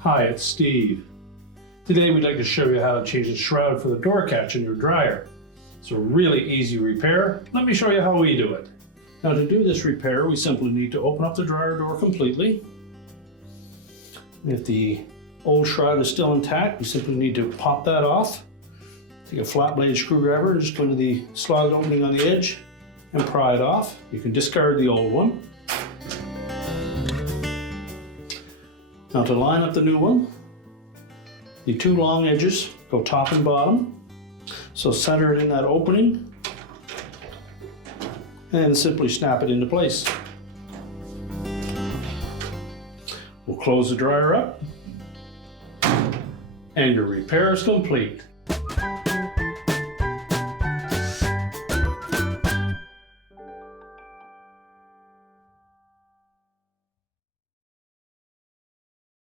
Hi, it's Steve. Today we'd like to show you how to change the shroud for the door catch in your dryer. It's a really easy repair. Let me show you how we do it. Now to do this repair, we simply need to open up the dryer door completely. If the old shroud is still intact, we simply need to pop that off. Take a flat blade screwdriver, just go into the slotted opening on the edge and pry it off. You can discard the old one. Now to line up the new one, the two long edges go top and bottom. So center it in that opening and simply snap it into place. We'll close the dryer up and your repair is complete.